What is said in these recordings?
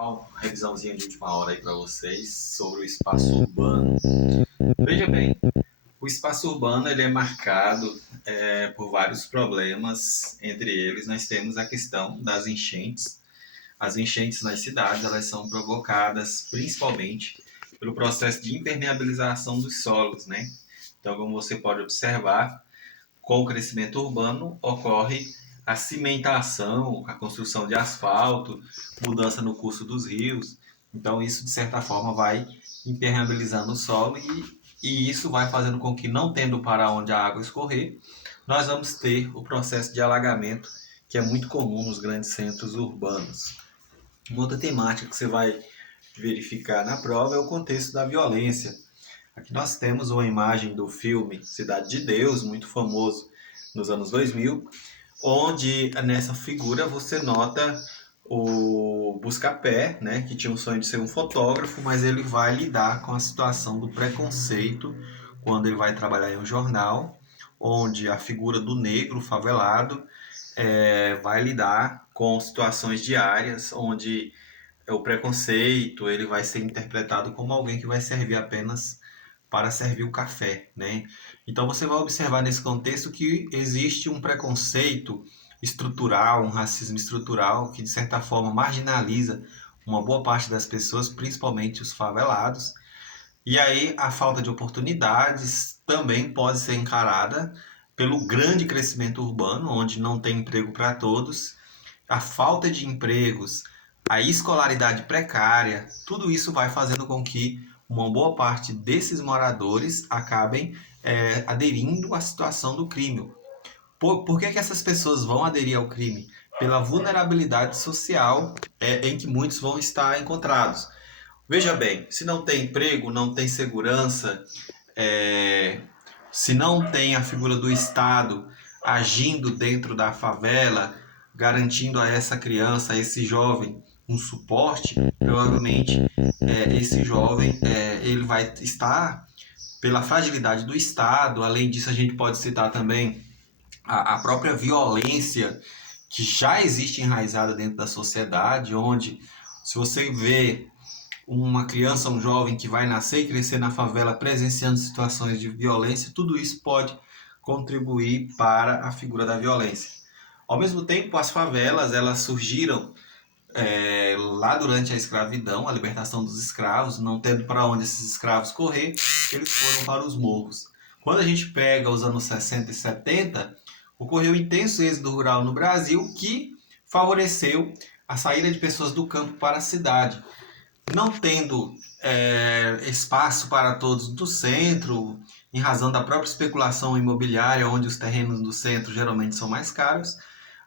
Uma revisãozinha de última hora aí para vocês sobre o espaço urbano. Veja bem, o espaço urbano ele é marcado por vários problemas. Entre eles, nós temos a questão das enchentes. As enchentes nas cidades elas são provocadas principalmente pelo processo de impermeabilização dos solos, né? Então, como você pode observar, com o crescimento urbano ocorre a cimentação, a construção de asfalto, mudança no curso dos rios. Então isso, de certa forma, vai impermeabilizando o solo e isso vai fazendo com que, não tendo para onde a água escorrer, nós vamos ter o processo de alagamento, que é muito comum nos grandes centros urbanos. Uma outra temática que você vai verificar na prova é o contexto da violência. Aqui nós temos uma imagem do filme Cidade de Deus, muito famoso nos anos 2000, onde nessa figura você nota o Buscapé, né, que tinha o sonho de ser um fotógrafo, mas ele vai lidar com a situação do preconceito quando ele vai trabalhar em um jornal, onde a figura do negro favelado vai lidar com situações diárias, onde o preconceito ele vai ser interpretado como alguém que vai servir apenas para servir o café, né? Então você vai observar nesse contexto que existe um preconceito estrutural, um racismo estrutural que de certa forma marginaliza uma boa parte das pessoas, principalmente os favelados. E aí a falta de oportunidades também pode ser encarada pelo grande crescimento urbano, onde não tem emprego para todos, a falta de empregos, a escolaridade precária, tudo isso vai fazendo com que uma boa parte desses moradores acabem aderindo à situação do crime. Por que essas pessoas vão aderir ao crime? Pela vulnerabilidade social em que muitos vão estar encontrados. Veja bem, se não tem emprego, não tem segurança, se não tem a figura do Estado agindo dentro da favela, garantindo a essa criança, a esse jovem, um suporte, provavelmente esse jovem ele vai estar pela fragilidade do Estado. Além disso, a gente pode citar também a própria violência que já existe enraizada dentro da sociedade, onde se você vê uma criança, um jovem que vai nascer e crescer na favela presenciando situações de violência, tudo isso pode contribuir para a figura da violência. Ao mesmo tempo, as favelas elas surgiram lá durante a escravidão, a libertação dos escravos, não tendo para onde esses escravos correr, eles foram para os morros. Quando a gente pega os anos 60 e 70, ocorreu um intenso êxodo rural no Brasil que favoreceu a saída de pessoas do campo para a cidade. Não tendo espaço para todos do centro, em razão da própria especulação imobiliária, onde os terrenos do centro geralmente são mais caros,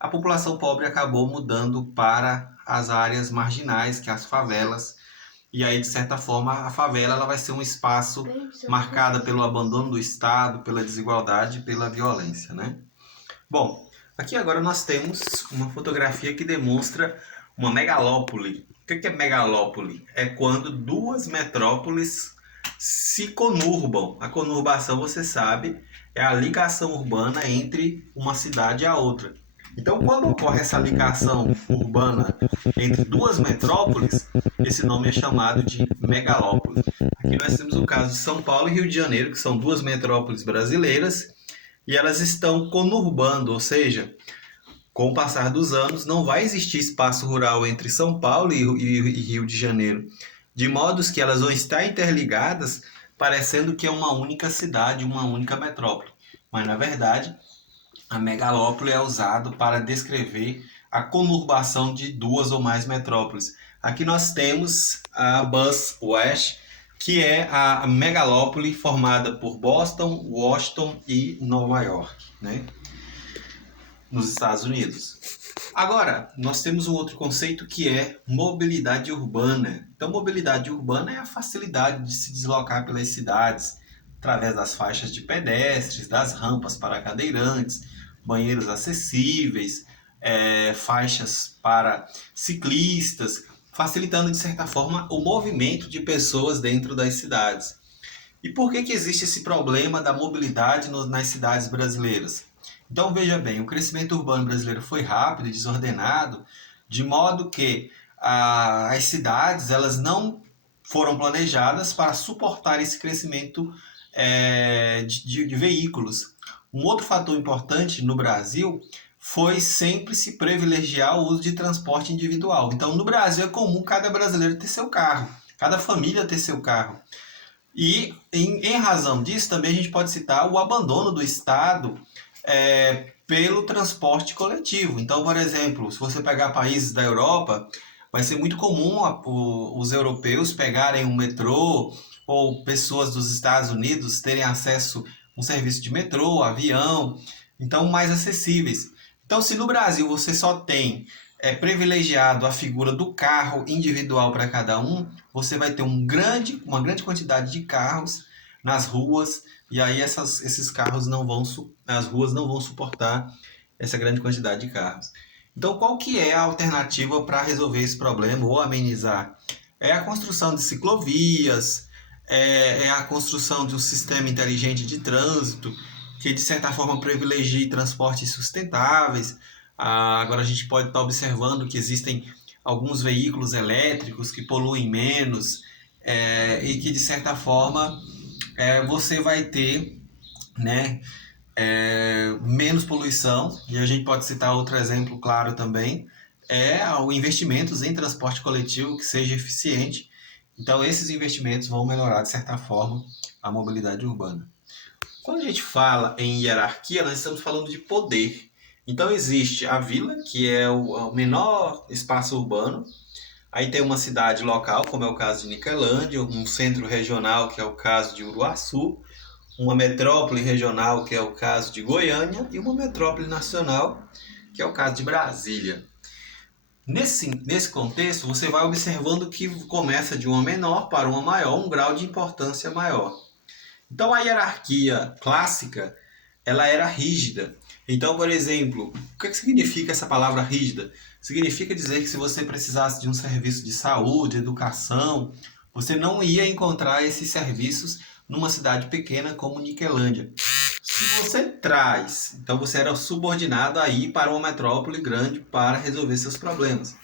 a população pobre acabou mudando para as áreas marginais, que é as favelas. E aí, de certa forma, a favela ela vai ser um espaço marcado pelo abandono do Estado, pela desigualdade e pela violência, né? Bom, aqui agora nós temos uma fotografia que demonstra uma megalópole. O que é megalópole? É quando duas metrópoles se conurbam. A conurbação, você sabe, é a ligação urbana entre uma cidade e a outra. Então, quando ocorre essa ligação urbana entre duas metrópoles, esse nome é chamado de megalópole. Aqui nós temos o caso de São Paulo e Rio de Janeiro, que são duas metrópoles brasileiras, e elas estão conurbando, ou seja, com o passar dos anos, não vai existir espaço rural entre São Paulo e Rio de Janeiro, de modo que elas vão estar interligadas, parecendo que é uma única cidade, uma única metrópole. Mas, na verdade, a megalópole é usado para descrever a conurbação de duas ou mais metrópoles. Aqui nós temos a Buzzwatch, que é a megalópole formada por Boston, Washington e Nova York, né? Nos Estados Unidos. Agora, nós temos um outro conceito que é mobilidade urbana. Então, mobilidade urbana é a facilidade de se deslocar pelas cidades através das faixas de pedestres, das rampas para cadeirantes, banheiros acessíveis, faixas para ciclistas, facilitando de certa forma o movimento de pessoas dentro das cidades. E por que existe esse problema da mobilidade nas cidades brasileiras? Então veja bem, o crescimento urbano brasileiro foi rápido e desordenado, de modo que as cidades elas não foram planejadas para suportar esse crescimento de veículos. Um outro fator importante no Brasil foi sempre se privilegiar o uso de transporte individual. Então, no Brasil é comum cada brasileiro ter seu carro, cada família ter seu carro. E, em razão disso, também a gente pode citar o abandono do Estado pelo transporte coletivo. Então, por exemplo, se você pegar países da Europa, vai ser muito comum os europeus pegarem um metrô ou pessoas dos Estados Unidos terem acesso a um serviço de metrô, avião, então mais acessíveis. Então, se no Brasil você só tem privilegiado a figura do carro individual para cada um, você vai ter uma grande quantidade de carros nas ruas, e aí esses carros as ruas não vão suportar essa grande quantidade de carros. Então, qual que é a alternativa para resolver esse problema ou amenizar? É a construção de ciclovias, é a construção de um sistema inteligente de trânsito, que de certa forma privilegie transportes sustentáveis. Agora a gente pode estar observando que existem alguns veículos elétricos que poluem menos, e que de certa forma você vai ter, né, menos poluição. E a gente pode citar outro exemplo claro também, o investimentos em transporte coletivo que seja eficiente. Então esses investimentos vão melhorar de certa forma a mobilidade urbana. Quando a gente fala em hierarquia, nós estamos falando de poder. Então existe a vila, que é o menor espaço urbano. Aí tem uma cidade local, como é o caso de Niquelândia, um centro regional, que é o caso de Uruaçu, uma metrópole regional, que é o caso de Goiânia, e uma metrópole nacional, que é o caso de Brasília. Nesse contexto, você vai observando que começa de uma menor para uma maior, um grau de importância maior. Então, a hierarquia clássica, ela era rígida. Então, por exemplo, o que significa essa palavra rígida? Significa dizer que se você precisasse de um serviço de saúde, educação, você não ia encontrar esses serviços numa cidade pequena como Niquelândia. Se você traz, então você era subordinado a ir para uma metrópole grande para resolver seus problemas.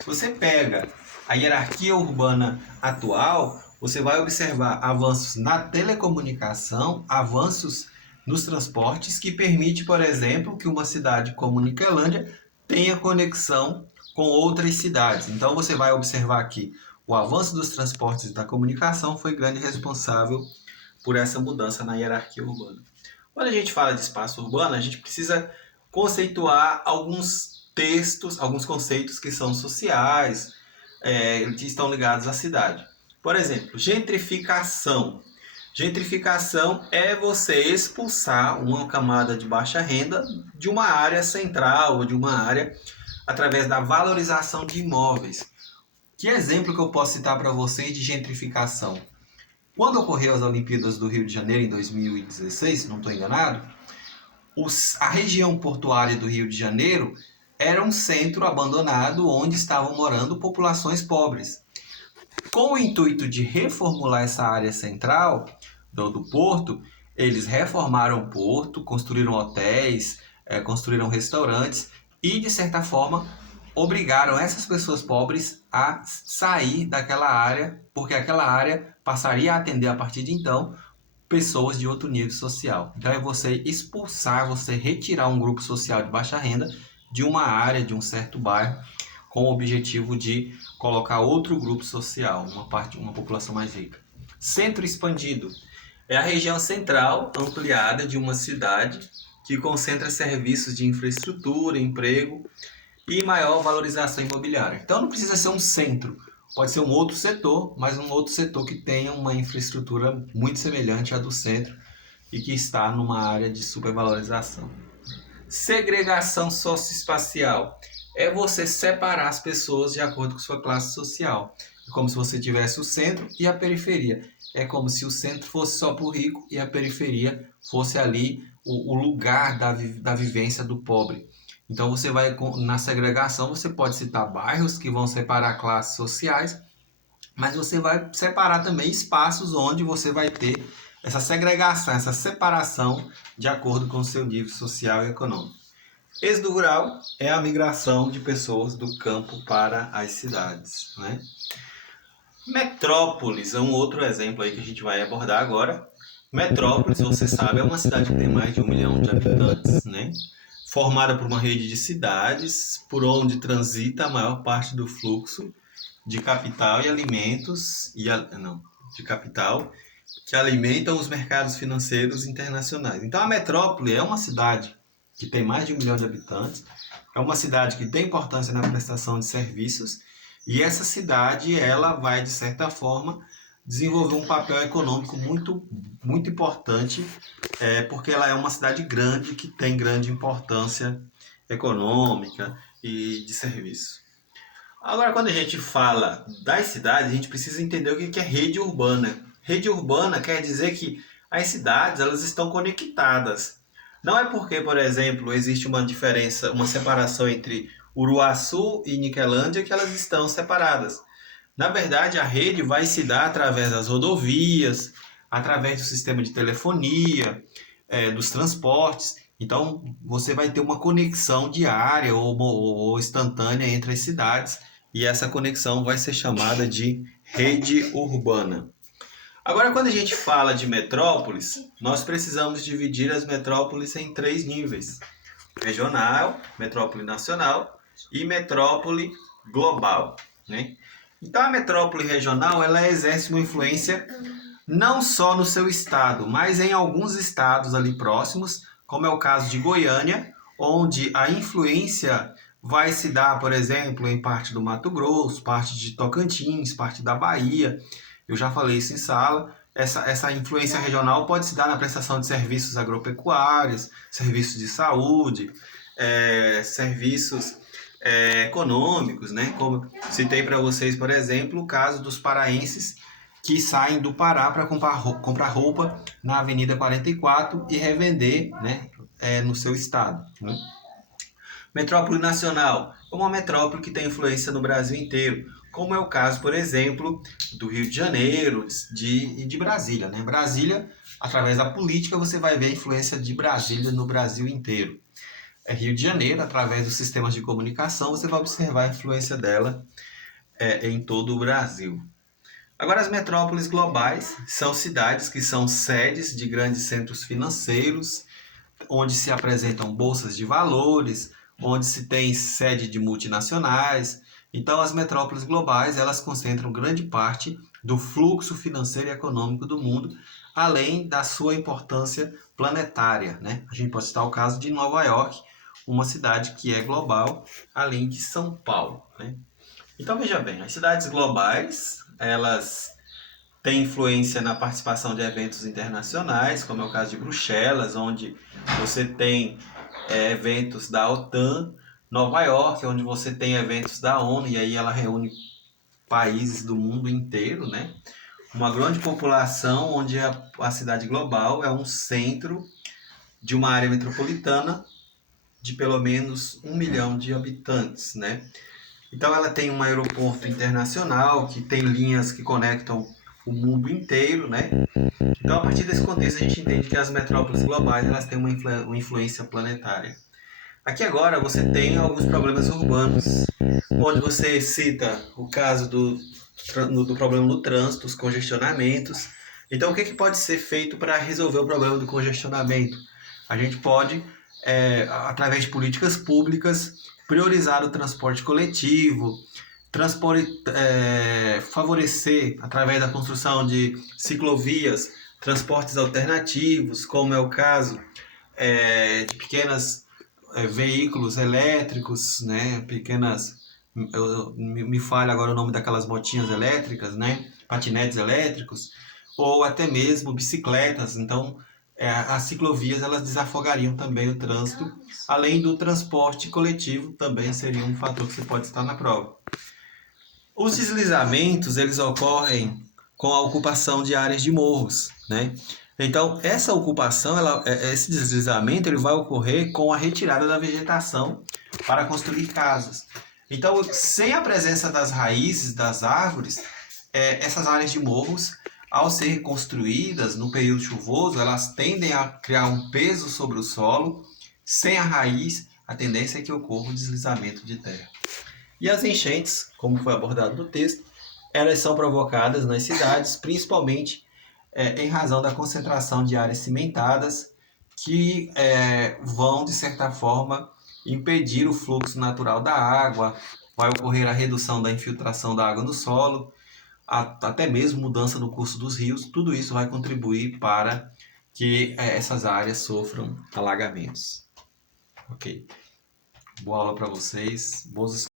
Se você pega a hierarquia urbana atual, você vai observar avanços na telecomunicação, avanços nos transportes, que permite, por exemplo, que uma cidade como Niquelândia tenha conexão com outras cidades. Então você vai observar que o avanço dos transportes e da comunicação foi grande responsável por essa mudança na hierarquia urbana. Quando a gente fala de espaço urbano, a gente precisa conceituar alguns textos, alguns conceitos que são sociais, que estão ligados à cidade. Por exemplo, gentrificação. Gentrificação é você expulsar uma camada de baixa renda de uma área central ou de uma área através da valorização de imóveis. Que exemplo que eu posso citar para vocês de gentrificação? Quando ocorreu as Olimpíadas do Rio de Janeiro em 2016, se não estou enganado, a região portuária do Rio de Janeiro era um centro abandonado onde estavam morando populações pobres. Com o intuito de reformular essa área central do porto, eles reformaram o porto, construíram hotéis, construíram restaurantes e, de certa forma, obrigaram essas pessoas pobres a sair daquela área, porque aquela área passaria a atender, a partir de então, pessoas de outro nível social. Então é você expulsar, você retirar um grupo social de baixa renda de uma área, de um certo bairro, com o objetivo de colocar outro grupo social, uma população mais rica. Centro expandido é a região central ampliada de uma cidade que concentra serviços de infraestrutura, emprego e maior valorização imobiliária. Então não precisa ser um centro, pode ser um outro setor, mas um outro setor que tenha uma infraestrutura muito semelhante à do centro e que está numa área de supervalorização. Segregação socioespacial é você separar as pessoas de acordo com sua classe social. É como se você tivesse o centro e a periferia. É como se o centro fosse só para o rico e a periferia fosse ali o lugar da vivência do pobre. Então você vai, na segregação, você pode citar bairros que vão separar classes sociais, mas você vai separar também espaços onde você vai ter essa segregação, essa separação de acordo com o seu nível social e econômico. Êxodo rural é a migração de pessoas do campo para as cidades, né? Metrópolis é um outro exemplo aí que a gente vai abordar agora. Metrópolis, você sabe, é uma cidade que tem mais de 1 milhão de habitantes, né? Formada por uma rede de cidades, por onde transita a maior parte do fluxo de capital e alimentos, de capital que alimentam os mercados financeiros internacionais. Então a metrópole é uma cidade que tem mais de 1 milhão de habitantes, é uma cidade que tem importância na prestação de serviços, e essa cidade ela vai, de certa forma, desenvolver um papel econômico muito importante, porque ela é uma cidade grande que tem grande importância econômica e de serviço. Agora, quando a gente fala das cidades, a gente precisa entender o que é rede urbana. Rede urbana quer dizer que as cidades elas estão conectadas. Não é porque, por exemplo, existe uma diferença, uma separação entre Uruaçu e Niquelândia que elas estão separadas. Na verdade, a rede vai se dar através das rodovias, através do sistema de telefonia, dos transportes. Então, você vai ter uma conexão diária ou instantânea entre as cidades, e essa conexão vai ser chamada de rede urbana. Agora, quando a gente fala de metrópoles, nós precisamos dividir as metrópoles em 3 níveis: regional, metrópole nacional e metrópole global, né? Então, a metrópole regional ela exerce uma influência não só no seu estado, mas em alguns estados ali próximos, como é o caso de Goiânia, onde a influência vai se dar, por exemplo, em parte do Mato Grosso, parte de Tocantins, parte da Bahia. Eu já falei isso em sala. Essa influência regional pode se dar na prestação de serviços agropecuários, serviços de saúde, serviços econômicos, né? Como citei para vocês, por exemplo, o caso dos paraenses que saem do Pará para comprar roupa na Avenida 44 e revender, né, no seu estado, né? Metrópole nacional é uma metrópole que tem influência no Brasil inteiro, como é o caso, por exemplo, do Rio de Janeiro e de Brasília, né? Brasília, através da política, você vai ver a influência de Brasília no Brasil inteiro. Rio de Janeiro, através dos sistemas de comunicação, você vai observar a influência dela em todo o Brasil. Agora, as metrópoles globais são cidades que são sedes de grandes centros financeiros, onde se apresentam bolsas de valores, onde se tem sede de multinacionais. Então, as metrópoles globais, elas concentram grande parte do fluxo financeiro e econômico do mundo, além da sua importância planetária, né? A gente pode citar o caso de Nova York, uma cidade que é global, além de São Paulo, né? Então, veja bem, as cidades globais, elas têm influência na participação de eventos internacionais, como é o caso de Bruxelas, onde você tem eventos da OTAN, Nova York, onde você tem eventos da ONU, e aí ela reúne países do mundo inteiro, né? Uma grande população, onde a cidade global é um centro de uma área metropolitana de pelo menos 1 milhão de habitantes, né? Então ela tem um aeroporto internacional que tem linhas que conectam o mundo inteiro, né? Então, a partir desse contexto, a gente entende que as metrópoles globais elas têm uma influência planetária. Aqui agora você tem alguns problemas urbanos, onde você cita o caso do problema do trânsito, os congestionamentos. Então, o que pode ser feito para resolver o problema do congestionamento? A gente pode, através de políticas públicas, priorizar o transporte coletivo, favorecer, através da construção de ciclovias, transportes alternativos, como é o caso de pequenos veículos elétricos, né? Me falha agora o nome daquelas motinhas elétricas, né? Patinetes elétricos, ou até mesmo bicicletas. Então, as ciclovias elas desafogariam também o trânsito, além do transporte coletivo, também seria um fator que você pode estar na prova. Os deslizamentos, eles ocorrem com a ocupação de áreas de morros, né? Então, essa ocupação, esse deslizamento, ele vai ocorrer com a retirada da vegetação para construir casas. Então, sem a presença das raízes das árvores, essas áreas de morros, ao serem construídas no período chuvoso, elas tendem a criar um peso sobre o solo. Sem a raiz, a tendência é que ocorra o deslizamento de terra. E as enchentes, como foi abordado no texto, elas são provocadas nas cidades, principalmente em razão da concentração de áreas cimentadas que vão, de certa forma, impedir o fluxo natural da água, vai ocorrer a redução da infiltração da água no solo, até mesmo mudança no curso dos rios, tudo isso vai contribuir para que essas áreas sofram alagamentos. Ok? Boa aula para vocês, bons